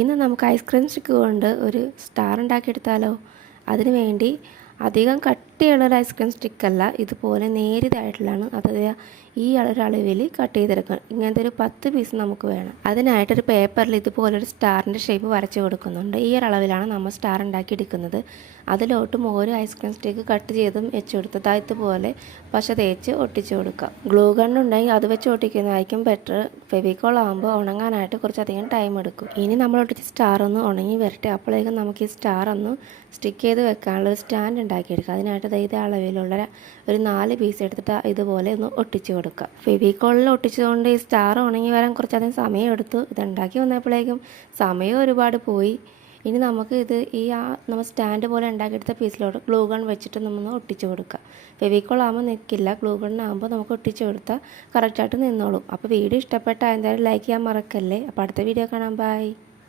ഇന്ന് നമുക്ക് ice cream stick കൊണ്ട് ഒരു സ്റ്റാർ ഉണ്ടാക്കിയെടുത്താലോ? അതിനു വേണ്ടി അധികം കട്ടിയുള്ളൊരു ഐസ്ക്രീം സ്റ്റിക്കല്ല, ഇതുപോലെ നേരിയതായിട്ടുള്ളതാണ്. അതായത് ഈ ഒരളവിൽ കട്ട് ചെയ്തെടുക്കണം. ഇങ്ങനത്തെ ഒരു 10 പീസ് നമുക്ക് വേണം. അതിനായിട്ടൊരു പേപ്പറിൽ ഇതുപോലൊരു സ്റ്റാറിൻ്റെ ഷേപ്പ് വരച്ച് കൊടുക്കുന്നുണ്ട്. ഈ ഒരളവിലാണ് നമ്മൾ സ്റ്റാർ ഉണ്ടാക്കിയെടുക്കുന്നത്. അതിലോട്ടും ഓരോ ഐസ്ക്രീം സ്റ്റിക്ക് കട്ട് ചെയ്തും വെച്ച് കൊടുത്തത് ഇതുപോലെ പശ തേച്ച് ഒട്ടിച്ച് കൊടുക്കുക. ഗ്ലൂ ഗണ്ണുണ്ടെങ്കിൽ അത് വെച്ച് ഒട്ടിക്കുന്നതായിരിക്കും ബെറ്റർ. ഫെവിക്കോൾ ആകുമ്പോൾ ഉണങ്ങാനായിട്ട് കുറച്ചധികം ടൈം എടുക്കും. ഇനി നമ്മൾ ഒട്ടിച്ച് സ്റ്റാർ ഒന്ന് ഉണങ്ങി വരട്ടെ. അപ്പോഴേക്കും നമുക്ക് ഈ സ്റ്റാർ ഒന്ന് സ്റ്റിക്ക് ചെയ്ത് വെക്കാനുള്ള ഒരു സ്റ്റാൻഡ് ഉണ്ടാക്കിയെടുക്കുക. അതിനായിട്ട് ഇതേ അളവിലുള്ള ഒരു 4 പീസ് എടുത്തിട്ട് ഇതുപോലെ ഒന്ന് ഒട്ടിച്ച് കൊടുക്കുക. ഫെവിക്കോളിൽ ഒട്ടിച്ചതുകൊണ്ട് ഈ സ്റ്റാർ ഉണങ്ങി വരാൻ കുറച്ചധികം സമയം എടുത്തു. ഇതുണ്ടാക്കി വന്നപ്പോഴേക്കും സമയം ഒരുപാട് പോയി. ഇനി നമുക്ക് നമ്മൾ സ്റ്റാൻഡ് പോലെ ഉണ്ടാക്കിയെടുത്ത പീസിലോട്ട് ഗ്ലൂ ഗൺ വെച്ചിട്ട് നമ്മൾ ഒട്ടിച്ച് കൊടുക്കുക. ഫെവിക്കോൾ ആകുമ്പോൾ നിൽക്കില്ല, ഗ്ലൂ ഗണ്ണാകുമ്പോൾ നമുക്ക് ഒട്ടിച്ച് കൊടുത്താൽ കറക്റ്റായിട്ട് നിന്നോളും. അപ്പോൾ വീഡിയോ ഇഷ്ടപ്പെട്ടാൽ എന്തായാലും ലൈക്ക് ചെയ്യാൻ മറക്കല്ലേ. അപ്പോൾ അടുത്ത വീഡിയോ കാണാം. ബൈ.